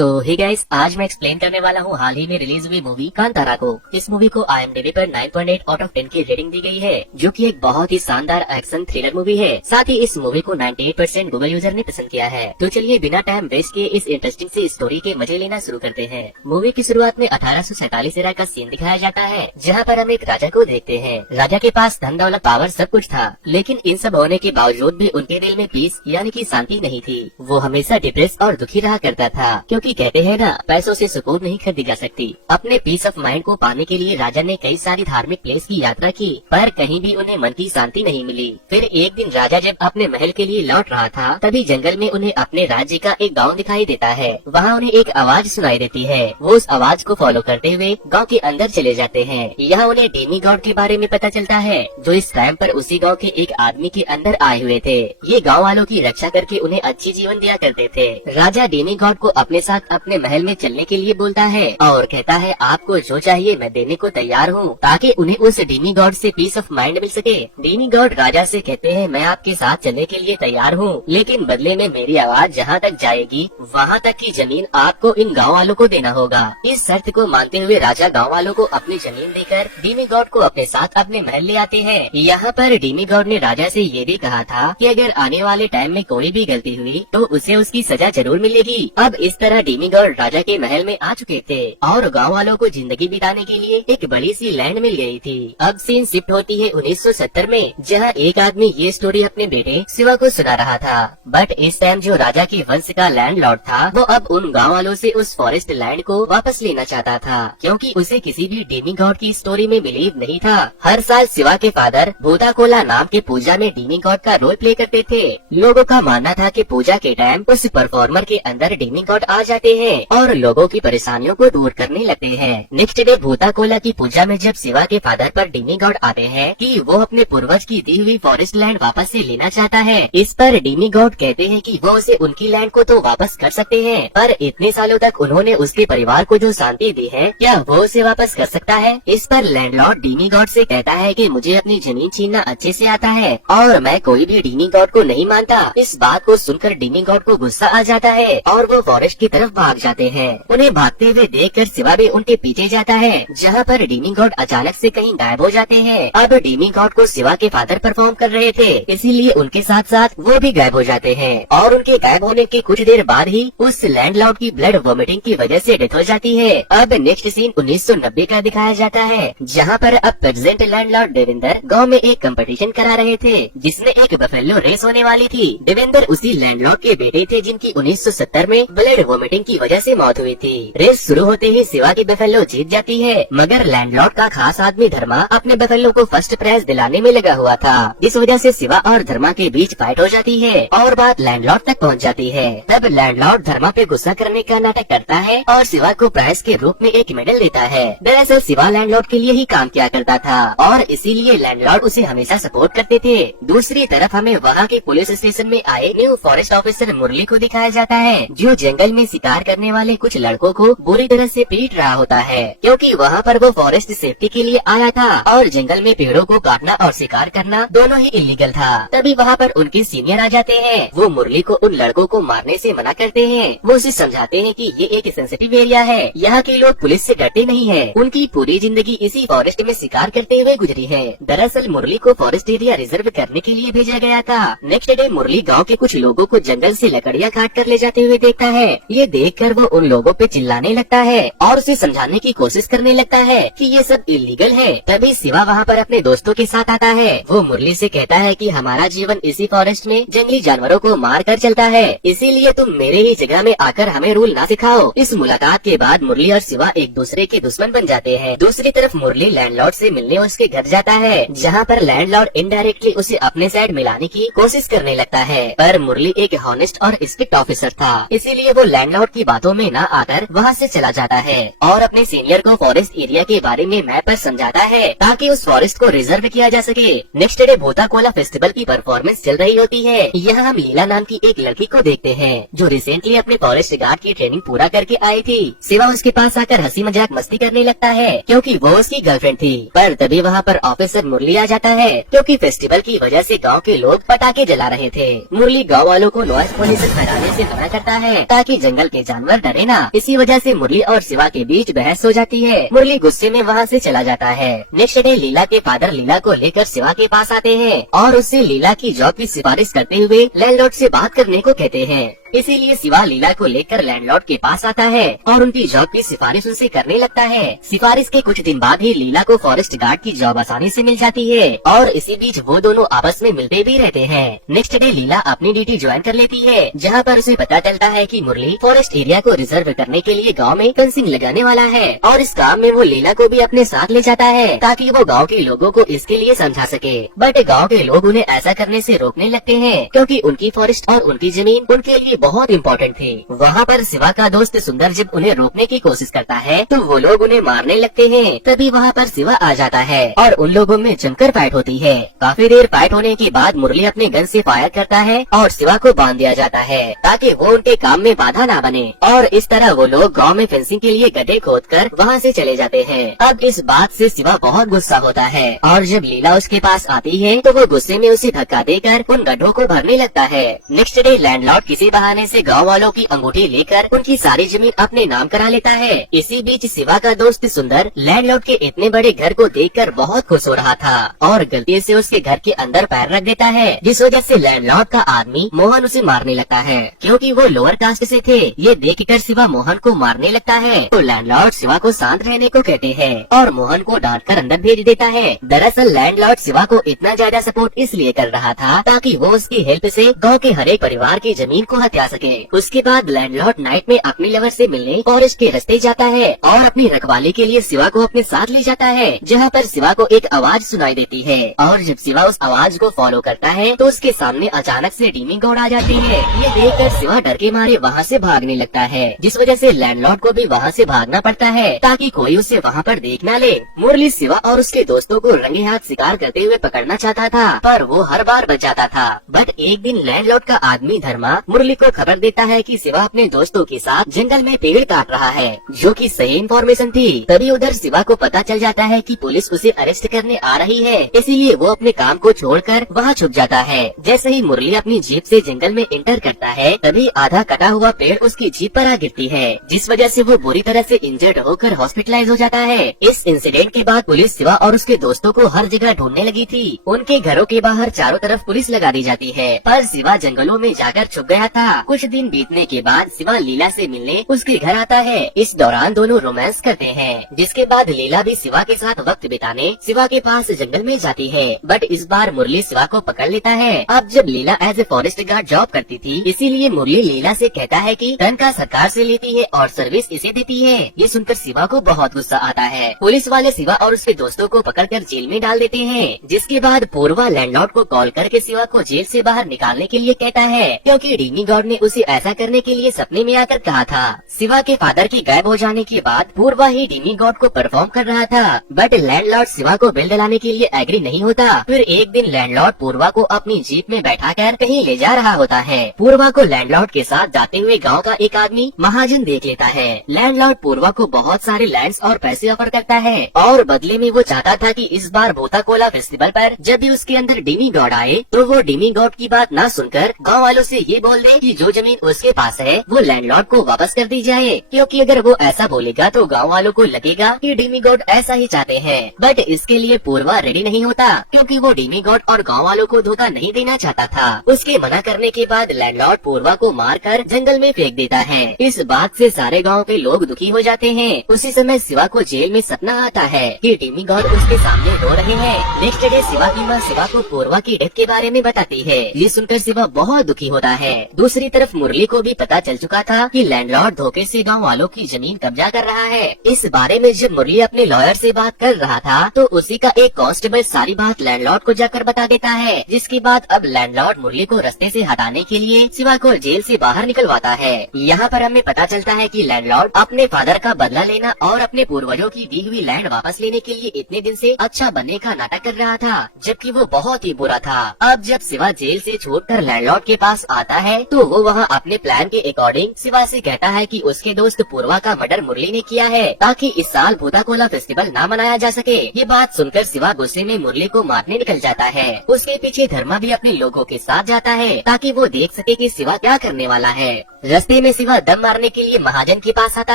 सो hey guys, आज मैं explain करने वाला हूँ हाल ही में रिलीज हुई मूवी कांतारा को। इस मूवी को IMDb पर 9.8 आउट ऑफ 10 की रेटिंग दी गई है, जो कि एक बहुत ही शानदार एक्शन थ्रिलर मूवी है। साथ ही इस मूवी को 98% गूगल यूजर ने पसंद किया है। तो चलिए बिना टाइम वेस्ट किए इस इंटरेस्टिंग सी स्टोरी के मजे लेना शुरू करते हैं। मूवी की शुरुआत में 1847 एरा का सीन दिखाया जाता है, जहाँ पर हम एक राजा को देखते हैं। राजा के पास धन दौलत पावर सब कुछ था, लेकिन इन सब होने के बावजूद भी उनके दिल में पीस यानी कि शांति नहीं थी। वो हमेशा डिप्रेस और दुखी रहा करता था, क्योंकि कहते हैं ना, पैसों से सुकून नहीं खरीदी जा सकती। अपने पीस ऑफ माइंड को पाने के लिए राजा ने कई सारी धार्मिक प्लेस की यात्रा की, पर कहीं भी उन्हें मन की शांति नहीं मिली। फिर एक दिन राजा जब अपने महल के लिए लौट रहा था, तभी जंगल में उन्हें अपने राज्य का एक गांव दिखाई देता है। वहाँ उन्हें एक आवाज सुनाई देती है। वो उस आवाज को फॉलो करते हुए गाँव के अंदर चले जाते हैं। यहाँ उन्हें डेमी गॉड के बारे में पता चलता है, जो इस टाइम पर उसी गाँव के एक आदमी के अंदर आए हुए थे। ये गाँव वालों की रक्षा करके उन्हें अच्छी जीवन दिया करते थे। राजा डेमी गॉड को अपने साथ अपने महल में चलने के लिए बोलता है और कहता है, आपको जो चाहिए मैं देने को तैयार हूँ, ताकि उन्हें उस डेमी गॉड से पीस ऑफ माइंड मिल सके। डेमी गॉड राजा से कहते हैं, मैं आपके साथ चलने के लिए तैयार हूँ, लेकिन बदले में मेरी आवाज जहाँ तक जाएगी वहाँ तक की जमीन आपको इन गाँव वालों को देना होगा। इस शर्त को मानते हुए राजा गाँव वालों को अपनी जमीन देकर डेमी गॉड को अपने साथ अपने महल ले आते हैं। यहाँ पर डेमी गॉड ने राजा से ये भी कहा था कि अगर आने वाले टाइम में कोई भी गलती हुई तो उसे उसकी सजा जरूर मिलेगी। अब इस तरह डेमी गॉड राजा के महल में आ चुके थे और गांव वालों को जिंदगी बिताने के लिए एक बड़ी सी लैंड मिल गई थी। अब सीन शिफ्ट होती है 1970 में, जहां एक आदमी ये स्टोरी अपने बेटे शिवा को सुना रहा था। बट इस टाइम जो राजा के वंश का लैंडलॉर्ड था, वो अब उन गांव वालों से उस फॉरेस्ट लैंड को वापस लेना चाहता था, क्योंकि उसे किसी भी डेमी गॉड की स्टोरी में बिलीव नहीं था। हर साल शिवा के फादर भूताकोला नाम के पूजा में डेमी गॉड का रोल प्ले करते थे। लोगों का मानना था कि पूजा के टाइम उस परफॉर्मर के अंदर डेमी गॉड आ जाते हैं और लोगों की परेशानियों को दूर करने लगते हैं। नेक्स्ट डे भूताकोला की पूजा में जब शिवा के फादर पर डेमी गॉड आते हैं कि वो अपने पूर्वज की दी हुई फॉरेस्ट लैंड वापस से लेना चाहता है। इस पर डेमी गॉड कहते हैं कि वो उसे उनकी लैंड को तो वापस कर सकते हैं, पर इतने सालों तक उन्होंने उसके परिवार को जो शांति दी है, क्या वो उसे वापस कर सकता है? इस पर लैंडलॉर्ड डेमी गॉड से कहता है कि मुझे अपनी जमीन छीनना अच्छे से आता है और मैं कोई भी डेमी गॉड को नहीं मानता। इस बात को सुनकर डेमी गॉड को गुस्सा आ जाता है और वो फॉरेस्ट की तरफ भाग जाते हैं। उन्हें भागते हुए देखकर शिवा भी उनके पीछे जाता है, जहाँ पर डेमी गॉड अचानक से कहीं गायब हो जाते हैं। अब डेमी गॉड को शिवा के फादर परफॉर्म कर रहे थे, इसीलिए उनके साथ साथ वो भी गायब हो जाते हैं और उनके गायब होने के कुछ देर बाद ही उस लैंडलॉर्ड की ब्लड वॉमिटिंग की वजह से डेथ हो जाती है। अब नेक्स्ट सीन 1990 का दिखाया जाता है, जहाँ पर अब प्रेजेंट लैंडलॉर्ड देवेंद्र गाँव में एक कंपटीशन करा रहे थे, जिसमें एक बफेलो रेस होने वाली थी। देवेंद्र उसी लैंडलॉर्ड के बेटे थे, जिनकी 1970 में ब्लड वॉमिटिंग की वजह से मौत हुई थी। रेस शुरू होते ही शिवा की बफेलो जीत जाती है, मगर लैंडलॉर्ड का खास आदमी धर्मा अपने बफेलो को फर्स्ट प्राइज दिलाने में लगा हुआ था। इस वजह से शिवा और धर्मा के बीच फाइट हो जाती है और बात लैंडलॉर्ड तक पहुंच जाती है। तब लैंडलॉर्ड धर्मा पे गुस्सा करने का नाटक करता है और शिवा को प्राइज के रूप में एक मेडल देता है। दरअसल शिवा लैंडलॉर्ड के लिए ही काम किया करता था और इसीलिए लैंडलॉर्ड उसे हमेशा सपोर्ट करते थे। दूसरी तरफ हमें वहाँ के पुलिस स्टेशन में आए न्यू फॉरेस्ट ऑफिसर मुरली को दिखाया जाता है, जो जंगल में शिकार करने वाले कुछ लड़कों को बुरी तरह से पीट रहा होता है, क्योंकि वहाँ पर वो फॉरेस्ट सेफ्टी के लिए आया था और जंगल में पेड़ों को काटना और शिकार करना दोनों ही इलीगल था। तभी वहाँ पर उनके सीनियर आ जाते हैं। वो मुरली को उन लड़कों को मारने से मना करते हैं। वो उसे समझाते हैं कि ये एक सेंसिटिव एरिया है, यहाँ के लोग पुलिस से डरते नहीं है। उनकी पूरी जिंदगी इसी फॉरेस्ट में शिकार करते हुए गुजरी है। दरअसल मुरली को फॉरेस्ट एरिया रिजर्व करने के लिए भेजा गया था। नेक्स्ट डे मुरली गाँव के कुछ लोगों को जंगल से लकड़ियाँ काट कर ले जाते हुए देखता है। ये देखकर वो उन लोगों पे चिल्लाने लगता है और उसे समझाने की कोशिश करने लगता है कि ये सब इलीगल है। तभी शिवा वहाँ पर अपने दोस्तों के साथ आता है। वो मुरली से कहता है कि हमारा जीवन इसी फॉरेस्ट में जंगली जानवरों को मार कर चलता है, इसीलिए तुम मेरे ही जगह में आकर हमें रूल ना सिखाओ। इस मुलाकात के बाद मुरली और शिवा एक दूसरे के दुश्मन बन जाते हैं। दूसरी तरफ मुरली लैंडलॉर्ड से मिलने उसके घर जाता है, जहाँ पर लैंडलॉर्ड इनडायरेक्टली उसे अपने साइड मिलाने की कोशिश करने लगता है, पर मुरली एक हॉनेस्ट और स्ट्रिक्ट ऑफिसर था, इसीलिए वो लैंडलॉर्ड की बातों में न आकर वहाँ से चला जाता है और अपने सीनियर को फॉरेस्ट एरिया के बारे में मैप पर समझाता है, ताकि उस फॉरेस्ट को रिजर्व किया जा सके। नेक्स्ट डे भूताकोला फेस्टिवल की परफॉर्मेंस चल रही होती है। यहाँ हम लीला नाम की एक लड़की को देखते हैं, जो रिसेंटली अपने फॉरेस्ट गार्ड की ट्रेनिंग पूरा करके आई थी। शिवा उसके पास आकर हंसी मजाक मस्ती करने लगता है, क्योंकि वो उसकी गर्लफ्रेंड थी। पर तभी वहाँ पर ऑफिसर मुरली आ जाता है, क्योंकि फेस्टिवल की वजह से गाँव के लोग पटाखे जला रहे थे। मुरली गाँव वालों को नॉइज पोल्यूशन फैलाने से मना करता है, ताकि जंगल के जानवर डरे ना। इसी वजह से मुरली और शिवा के बीच बहस हो जाती है। मुरली गुस्से में वहाँ से चला जाता है। नेक्स्ट डे लीला के फादर लीला को लेकर शिवा के पास आते हैं और उससे लीला की जॉब की सिफारिश करते हुए लैंडलॉर्ड से बात करने को कहते हैं। इसीलिए शिवा लीला को लेकर लैंडलॉर्ड के पास आता है और उनकी जॉब की सिफारिश उनसे करने लगता है। सिफारिश के कुछ दिन बाद ही लीला को फॉरेस्ट गार्ड की जॉब आसानी से मिल जाती है और इसी बीच वो दोनों आपस में मिलते भी रहते हैं। नेक्स्ट डे लीला अपनी ड्यूटी ज्वाइन कर लेती है, जहाँ पर उसे पता चलता है कि मुरली फॉरेस्ट एरिया को रिजर्व करने के लिए गाँव में फेंसिंग लगाने वाला है और इस काम में वो लीला को भी अपने साथ ले जाता है ताकि वो गाँव के लोगों को इसके लिए समझा सके। बट गाँव के लोग उन्हें ऐसा करने से रोकने लगते हैं क्योंकि उनकी फॉरेस्ट और उनकी जमीन उनके लिए बहुत इम्पोर्टेंट थी। वहाँ पर शिवा का दोस्त सुंदर जब उन्हें रोकने की कोशिश करता है तो वो लोग उन्हें मारने लगते हैं। तभी वहाँ पर शिवा आ जाता है और उन लोगों में जमकर फाइट होती है। काफी देर फाइट होने के बाद मुरली अपने गन से फायर करता है और शिवा को बांध दिया जाता है ताकि वो उनके काम में बाधा ना बने और इस तरह वो लोग गाँव में फेंसिंग के लिए गड्ढे खोद कर वहाँ से चले जाते हैं। अब इस बात से शिवा बहुत गुस्सा होता है और जब लीला उसके पास आती है तो वो गुस्से में उसे धक्का देकर उन गड्ढों को भरने लगता है। नेक्स्ट डे लैंडलॉर्ड किसी बहाने से गाँव वालों की अंगूठी लेकर उनकी सारी जमीन अपने नाम करा लेता है। इसी बीच शिवा का दोस्त सुंदर लैंडलॉर्ड के इतने बड़े घर को देखकर बहुत खुश हो रहा था और गलती से उसके घर के अंदर पैर रख देता है, जिस वजह से लैंडलॉर्ड का आदमी मोहन उसे मारने लगता है क्योंकि वो लोअर कास्ट से थे। ये देखकर शिवा मोहन को मारने लगता है तो लैंडलॉर्ड शिवा को शांत रहने को कहते हैं और मोहन को डांट कर अंदर भेज देता है। दरअसल लैंडलॉर्ड शिवा को इतना ज्यादा सपोर्ट इसलिए कर रहा था ताकि वो उसकी हेल्प से गाँव के हर एक परिवार की जमीन को हत्या सके। उसके बाद लैंडलॉर्ड नाइट में अपनी लवर से मिलने फॉरेस्ट के रास्ते जाता है और अपनी रखवाली के लिए शिवा को अपने साथ ले जाता है, जहाँ पर शिवा को एक आवाज सुनाई देती है और जब शिवा उस आवाज को फॉलो करता है तो उसके सामने अचानक से डीमी गॉड आ जाती है। ये देखकर शिवा डर के मारे वहाँ से भागने लगता है, जिस वजह से लैंडलॉर्ड को भी वहाँ से भागना पड़ता है ताकि कोई उसे वहाँ पर देख न ले। मुरली शिवा और उसके दोस्तों को रंगे हाथ शिकार करते हुए पकड़ना चाहता था पर वो हर बार बच जाता था। बट एक दिन लैंडलॉर्ड का आदमी धर्मा मुरली को खबर देता है कि शिवा अपने दोस्तों के साथ जंगल में पेड़ काट रहा है, जो कि सही इन्फॉर्मेशन थी। तभी उधर शिवा को पता चल जाता है कि पुलिस उसे अरेस्ट करने आ रही है, इसीलिए वो अपने काम को छोड़कर वहाँ छुप जाता है। जैसे ही मुरली अपनी जीप से जंगल में इंटर करता है तभी आधा कटा हुआ पेड़ उसकी जीप पर आ गिरती है, जिस वजह से वो बुरी तरह से इंजर्ड होकर हॉस्पिटलाइज हो जाता है। इस इंसिडेंट के बाद पुलिस शिवा और उसके दोस्तों को हर जगह ढूंढने लगी थी। उनके घरों के बाहर चारों तरफ पुलिस लगा दी जाती है पर शिवा जंगलों में जाकर छुप गया था। कुछ दिन बीतने के बाद शिवा लीला से मिलने उसके घर आता है। इस दौरान दोनों रोमांस करते हैं, जिसके बाद लीला भी शिवा के साथ वक्त बिताने शिवा के पास जंगल में जाती है। बट इस बार मुरली शिवा को पकड़ लेता है। अब जब Leela as a forest guard job करती थी, इसीलिए मुरली लीला से कहता है कि तनख्वाह सरकार से लेती है और सर्विस इसे देती है। ये सुनकर शिवा को बहुत गुस्सा आता है। पुलिस वाले शिवा और उसके दोस्तों को पकड़कर जेल में डाल देते हैं, जिसके बाद पूर्वा लैंडलॉर्ड को कॉल करके शिवा को जेल से बाहर निकालने के लिए कहता है क्योंकि डीमी गॉड ने उसे ऐसा करने के लिए सपने में आकर कहा था। शिवा के फादर के गायब हो जाने के बाद पूर्वा ही डीमी गॉड को परफॉर्म कर रहा था, बट लैंडलॉर्ड शिवा को बिल डलाने के लिए एग्री नहीं होता। फिर एक दिन लैंडलॉर्ड पूर्वा को अपनी जीप में बैठाकर कहीं ले जा रहा होता है। पूर्वा को लैंडलॉर्ड के साथ जाते हुए गांव का एक आदमी महाजन देख लेता है। लैंडलॉर्ड पूर्वा को बहुत सारे लैंड्स और पैसे ऑफर करता है और बदले में वो चाहता था कि इस बार बोता कोला फेस्टिवल पर जब भी उसके अंदर डीमी गॉड आए तो वो डीमी गॉड की बात ना सुनकर गाँव वालों से ये बोल दे कि जो जमीन उसके पास है वो लैंडलॉर्ड को वापस कर दी जाए, क्योंकि अगर वो ऐसा बोलेगा तो गाँव वालों को लगेगा कि डीमी गॉड ऐसा ही चाहते हैं। बट इसके लिए पूर्वा रेडी नहीं होता क्योंकि वो डीमी गॉड और गाँव वालों को धोखा नहीं देना चाहता था। उसके मना करने के बाद लैंडलॉर्ड पूर्वा को मारकर जंगल में फेंक देता है। इस बात से सारे गाँव के लोग दुखी हो जाते हैं। उसी समय शिवा को जेल में सपना आता है कि डीमी गॉड उसके सामने रो रहे हैं। नेक्स्ट डे शिवा की माँ शिवा को पूर्वा की डेथ के बारे में बताती है। ये सुनकर शिवा बहुत दुखी होता है। दूसरी तरफ मुरली को भी पता चल चुका था कि लैंडलॉर्ड धोखे से गाँव वालों की जमीन कब्जा कर रहा है। इस बारे में जब मुरली अपने लॉयर से बात कर रहा था तो उसी का एक कांस्टेबल सारी बात लैंडलॉर्ड को जाकर बता देता है, जिसके बाद अब लैंडलॉर्ड मुरली को रास्ते से हटाने के लिए शिवा को जेल से बाहर निकलवाता है। यहाँ पर हमें पता चलता है कि लैंडलॉर्ड अपने फादर का बदला लेना और अपने पूर्वजों की दी हुई लैंड वापस लेने के लिए इतने दिन से अच्छा बनने का नाटक कर रहा था, जबकि वो बहुत ही बुरा था। अब जब शिवा जेल से छूटकर लैंडलॉर्ड के पास आता है तो वो वहाँ अपने प्लान के अकॉर्डिंग शिवा से कहता है कि उसके दोस्त पूर्वा का मर्डर मुरली ने किया है ताकि इस साल भूता कोला फेस्टिवल ना मनाया जा सके। ये बात सुनकर शिवा गुस्से में मुरली को मारने निकल जाता है। उसके पीछे धर्मा भी अपने लोगों के साथ जाता है ताकि वो देख सके कि शिवा क्या करने वाला है। रास्ते में शिवा दम मारने के लिए महाजन के पास आता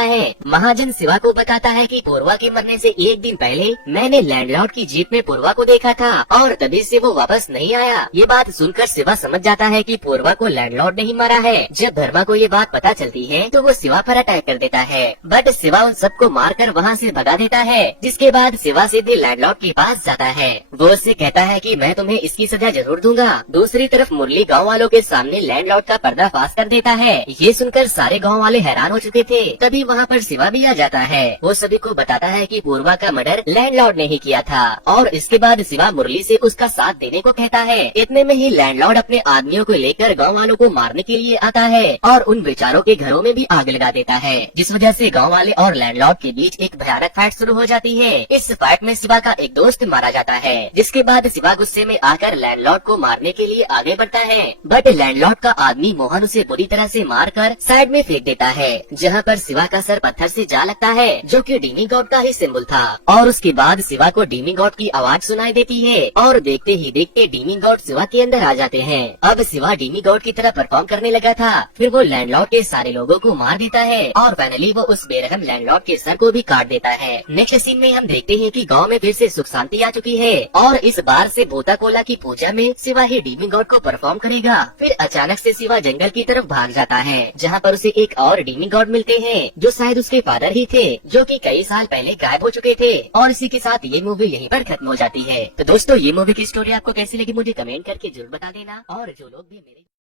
है। महाजन शिवा को बताता है कि पूर्वा के मरने से एक दिन पहले मैंने लैंडलॉर्ड की जीप में पूर्वा को देखा था और तभी से वो वापस नहीं आया। ये बात सुनकर शिवा समझ जाता है कि पूर्वा को लैंडलॉर्ड नहीं मारा है। जब धर्मा को ये बात पता चलती है तो वो शिवा पर अटैक कर देता है, बट शिवा उन सबको मारकर वहाँ से भगा देता है। जिसके बाद शिवा सीधे लैंडलॉर्ड के पास जाता है। वो उससे कहता है कि मैं तुम्हें इसकी सजा जरूर दूंगा। दूसरी तरफ मुरली गाँव वालों के सामने लैंडलॉर्ड का पर्दाफाश कर देता है। ये सुनकर सारे गांव वाले हैरान हो चुके थे। तभी वहाँ पर शिवा भी आ जाता है। वो सभी को बताता है कि पूर्वा का मर्डर लैंडलॉर्ड ने ही किया था और इसके बाद शिवा मुरली से उसका साथ देने को कहता है। इतने में ही लैंडलॉर्ड अपने आदमियों को लेकर गांव वालों को मारने के लिए आता है और उन बेचारों के घरों में भी आग लगा देता है, जिस वजह से गाँव वाले और लैंडलॉर्ड के बीच एक भयानक फाइट शुरू हो जाती है। इस फाइट में शिवा का एक दोस्त मारा जाता है, जिसके बाद शिवा गुस्से में आकर लैंडलॉर्ड को मारने के लिए आगे बढ़ता है, बट लैंडलॉर्ड का आदमी मोहन उसे बुरी तरह से मारकर साइड में फेंक देता है, जहाँ पर शिवा का सर पत्थर से जा लगता है, जो कि डीमी गॉड का ही सिंबल था। और उसके बाद शिवा को डीमी गॉड की आवाज सुनाई देती है और देखते ही देखते डीमी गॉड शिवा के अंदर आ जाते हैं। अब शिवा डीमी गॉड की तरह परफॉर्म करने लगा था। फिर वो लैंडलॉर्ड के सारे लोगों को मार देता है और फाइनली वो उस बेरहम लैंडलॉर्ड के सर को भी काट देता है। नेक्स्ट सीन में हम देखते हैं कि गांव में फिर से सुख शांति आ चुकी है और इस बार से भूता कोला की पूजा में शिवा ही डीमी गॉड को परफॉर्म करेगा। फिर अचानक से शिवा जंगल की तरफ भाग जाता है, जहाँ पर उसे एक और डीमी गॉड मिलते हैं जो शायद उसके फादर ही थे, जो कि कई साल पहले गायब हो चुके थे। और इसी के साथ ये मूवी यहीं पर खत्म हो जाती है। तो दोस्तों, ये मूवी की स्टोरी आपको कैसी लगी मुझे कमेंट करके जरूर बता देना। और जो लोग भी मेरे